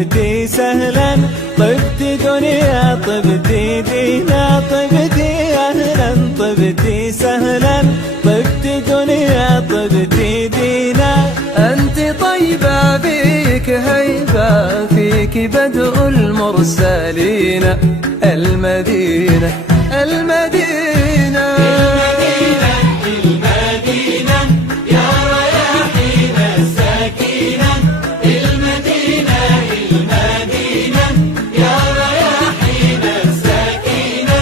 طبتي سهلا، طبت دنيا طبتي دينا، طبتي أهلا طبتي سهلا، طبت دنيا طبتي دينا. أنت طيبة بيك هيبة، فيك بدء المرسلين. المدينة المدينة المدينة يا رياحين السكينة، المدينة المدينة يا رياحين السكينة.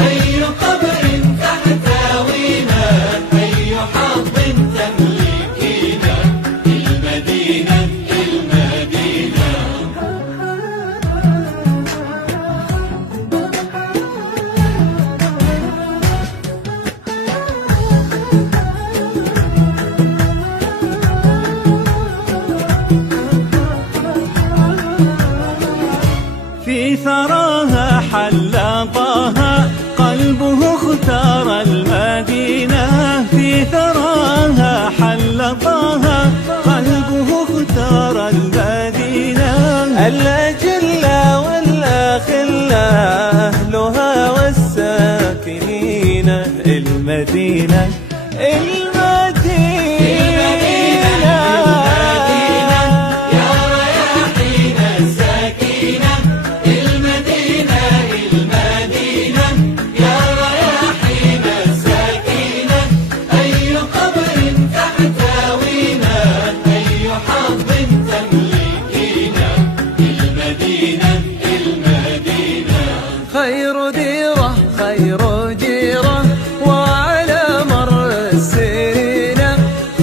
أي قبر تحتوينا، أي حظ تملكينا، المدينة المدينة. في ثراها حل طه، قلبه اختار المدينة. في ثراها حل طه، قلبه اختار المدينة. الأجل والأخلة أهلها والساكنين، المدينة خير ديرة خير جيرة وعلى مر السنين.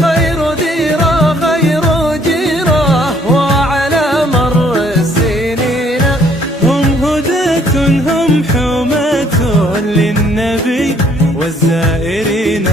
خير ديرة خير جيرة وعلى مر السنين. هم هداة هم حماة للنبي والزائرين.